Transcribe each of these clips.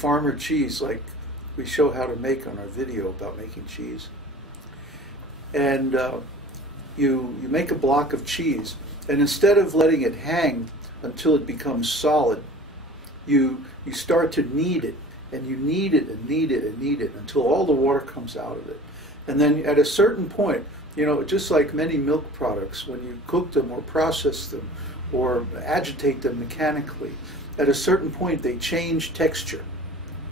farmer cheese like we show how to make on our video about making cheese. And you make a block of cheese, and instead of letting it hang until it becomes solid, you start to knead it, and you knead it and knead it and knead it until all the water comes out of it. And then at a certain point, you know, just like many milk products, when you cook them or process them or agitate them mechanically, at a certain point they change texture.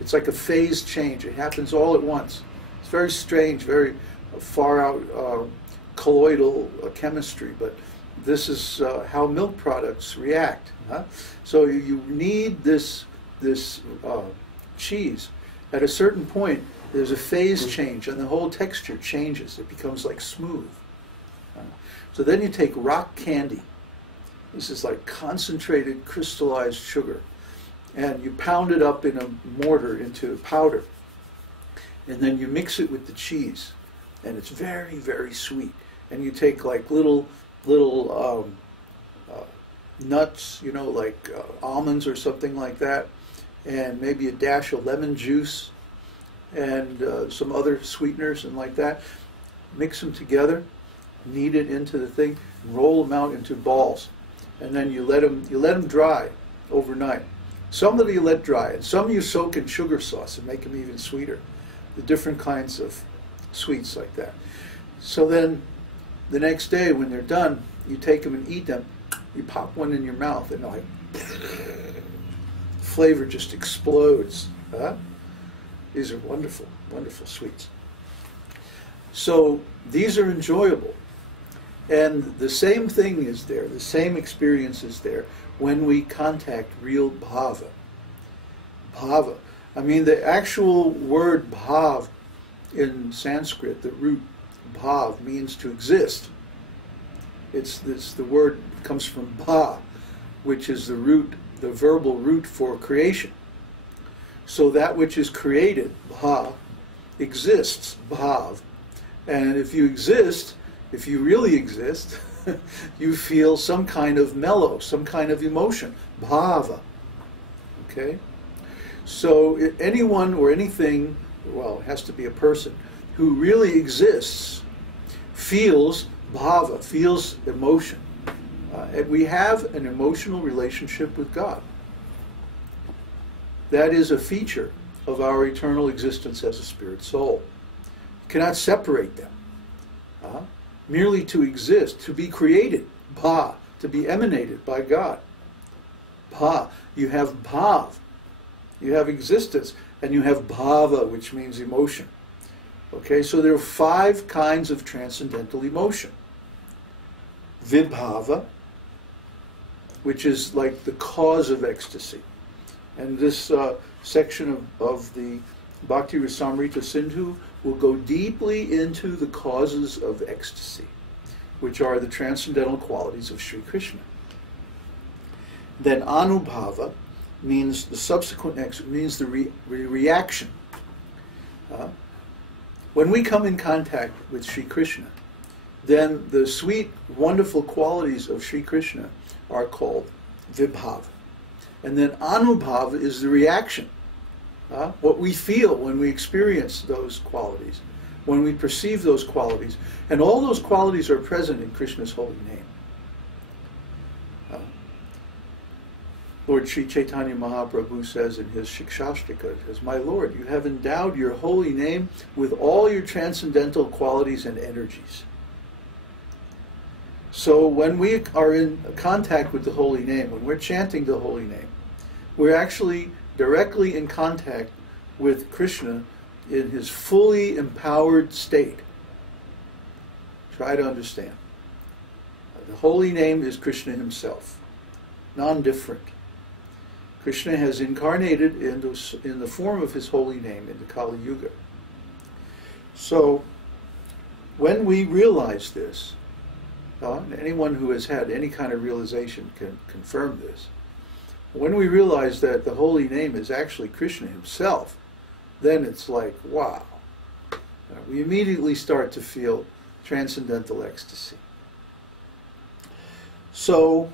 It's like a phase change. It happens all at once. It's very strange, very far out colloidal chemistry, but this is how milk products react. Huh? So you need this cheese. At a certain point, there's a phase change, and the whole texture changes. It becomes like smooth. So then you take rock candy. This is like concentrated crystallized sugar, and you pound it up in a mortar into powder, and then you mix it with the cheese, and it's very, very sweet. And you take like little nuts, you know, like almonds or something like that, and maybe a dash of lemon juice and some other sweeteners and like that. Mix them together, knead it into the thing, roll them out into balls, and then you let them dry overnight. Some of you let dry, and some you soak in sugar sauce and make them even sweeter. The different kinds of sweets like that. So then the next day when they're done, you take them and eat them. You pop one in your mouth, and like flavor just explodes. Huh? These are wonderful, wonderful sweets. So these are enjoyable. And the same thing is there, the same experience is there when we contact real bhava. Bhava. I mean, the actual word bhav in Sanskrit, the root bhav, means to exist. The word comes from bha, which is the root, the verbal root for creation. So that which is created, bha, exists, bhav. And if you exist, if you really exist, you feel some kind of mellow, some kind of emotion, bhava. Okay? So anyone or anything, well, it has to be a person, who really exists, feels bhava, feels emotion. And we have an emotional relationship with God. That is a feature of our eternal existence as a spirit soul. You cannot separate them. Merely to exist, to be created, bha, to be emanated by God. Bha, you have bhav, you have existence, and you have bhava, which means emotion. Okay, so there are 5 kinds of transcendental emotion. Vibhāva, which is like the cause of ecstasy. And this section of the Bhakti-rasāmr ta-sindhu will go deeply into the causes of ecstasy, which are the transcendental qualities of Sri Krishna. Then anubhāva means the subsequent, means the reaction. When we come in contact with Sri Krishna, then the sweet, wonderful qualities of Sri Krishna are called vibhāva. And then anubhāva is the reaction. What we feel when we experience those qualities, when we perceive those qualities. And all those qualities are present in Krishna's holy name. Lord Sri Chaitanya Mahaprabhu says in his Shikshashtaka, says, "My Lord, you have endowed your holy name with all your transcendental qualities and energies." So when we are in contact with the holy name, when we're chanting the holy name, we're actually directly in contact with Krishna in his fully empowered state. Try to understand. The holy name is Krishna himself, non-different. Krishna has incarnated in the form of his holy name in the Kali Yuga. So when we realize this, anyone who has had any kind of realization can confirm this. When we realize that the holy name is actually Krishna himself, then it's like, wow. We immediately start to feel transcendental ecstasy. So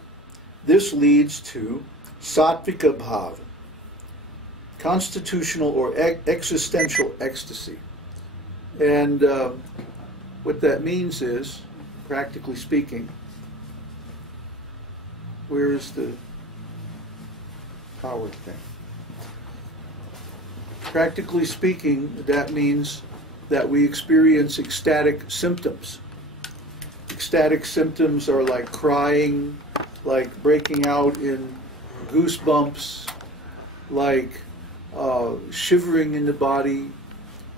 this leads to sāttvika-bhāva, constitutional or existential ecstasy. And what that means is, practically speaking, where's the power thing? Practically speaking, that means that we experience ecstatic symptoms. Ecstatic symptoms are like crying, like breaking out in goosebumps, like shivering in the body,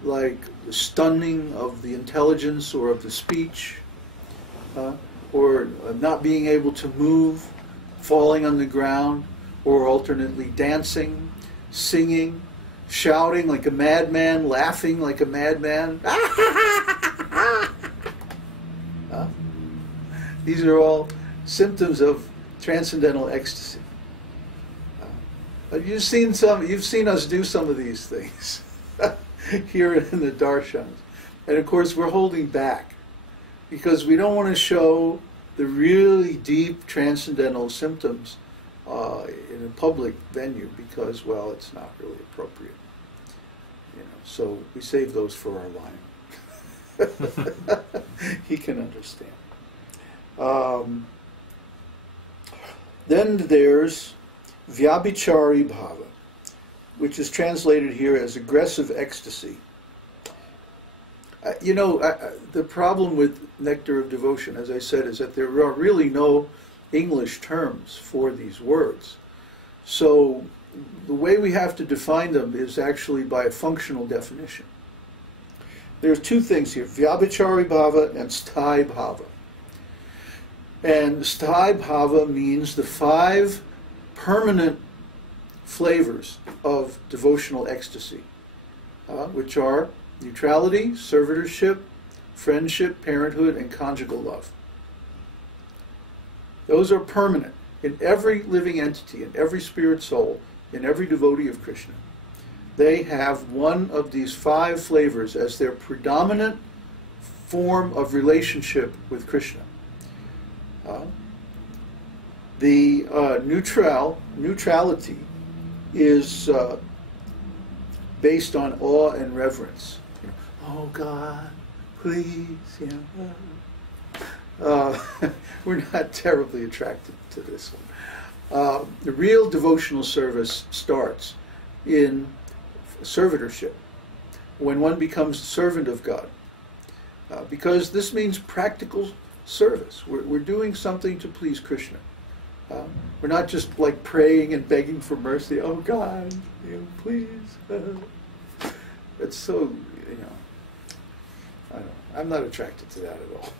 like stunning of the intelligence or of the speech, or not being able to move, falling on the ground, or alternately dancing, singing, shouting like a madman, laughing like a madman. These are all symptoms of transcendental ecstasy. You've seen us do some of these things here in the Darshan. And of course we're holding back because we don't want to show the really deep transcendental symptoms in a public venue because, well, it's not really appropriate. So we save those for our line. He can understand. Then there's vyabhicārī-bhāva, which is translated here as aggressive ecstasy. The problem with Nectar of Devotion, as I said, is that there are really no English terms for these words. So the way we have to define them is actually by a functional definition. There's two things here, vyabhicārī-bhāva and sthāyi-bhāva. And sthāyi-bhāva means the 5 permanent flavors of devotional ecstasy, which are neutrality, servitorship, friendship, parenthood, and conjugal love. Those are permanent in every living entity, in every spirit soul, in every devotee of Krishna. They have one of these 5 flavors as their predominant form of relationship with Krishna. The neutrality is based on awe and reverence. Oh God, please, we're not terribly attracted to this one. The real devotional service starts in servitorship, when one becomes a servant of God, because this means practical service. We're doing something to please Krishna. We're not just like praying and begging for mercy. Oh God, please. It's so, I don't know. I'm not attracted to that at all.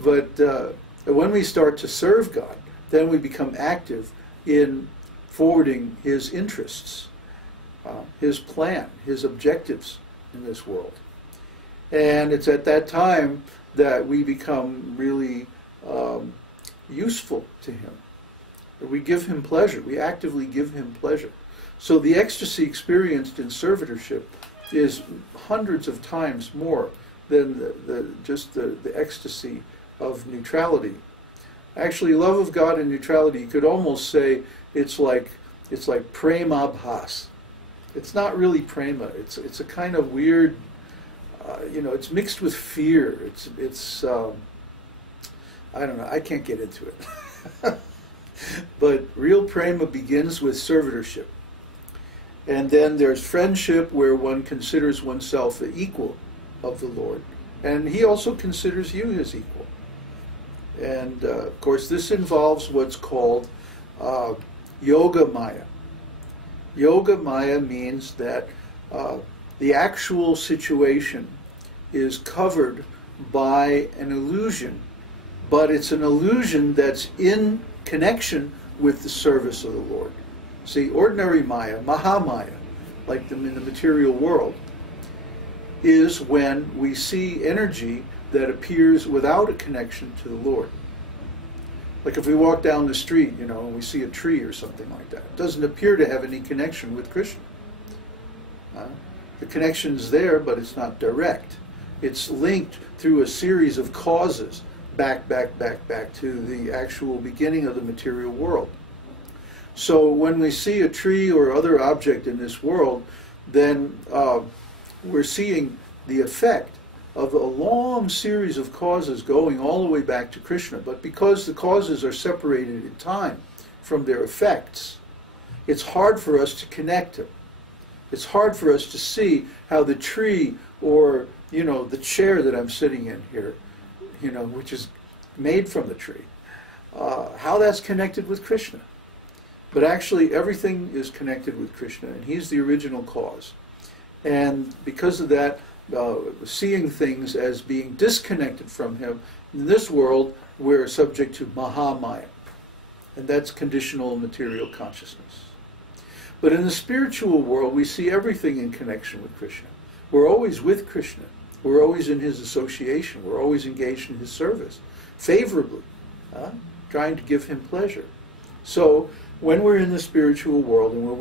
But when we start to serve God, then we become active in forwarding His interests, His plan, His objectives in this world. And it's at that time that we become really useful to Him. We give Him pleasure. We actively give Him pleasure. So the ecstasy experienced in servitorship is hundreds of times more than the ecstasy of neutrality. Actually, love of God and neutrality, you could almost say it's like prema bhas. It's not really prema. It's a kind of weird, it's mixed with fear. It's I don't know. I can't get into it. But real prema begins with servitorship. And then there's friendship, where one considers oneself the equal of the Lord. And He also considers you His equal. And of course, this involves what's called yoga maya. Yoga maya means that the actual situation is covered by an illusion, but it's an illusion that's in connection with the service of the Lord. See, ordinary maya, mahamaya, like them in the material world, is when we see energy that appears without a connection to the Lord. Like if we walk down the street, and we see a tree or something like that, it doesn't appear to have any connection with Krishna. The connection's there, but it's not direct. It's linked through a series of causes, back to the actual beginning of the material world. So when we see a tree or other object in this world, then we're seeing the effect of a long series of causes going all the way back to Krishna. But because the causes are separated in time from their effects, it's hard for us to connect them. It's hard for us to see how the tree or, the chair that I'm sitting in here, which is made from the tree, how that's connected with Krishna. But actually everything is connected with Krishna, and he's the original cause. And because of that, seeing things as being disconnected from him, in this world we're subject to Mahamaya, and that's conditional material consciousness. But in the spiritual world we see everything in connection with Krishna. We're always with Krishna. We're always in his association. We're always engaged in his service, favorably, trying to give him pleasure. So when we're in the spiritual world and we're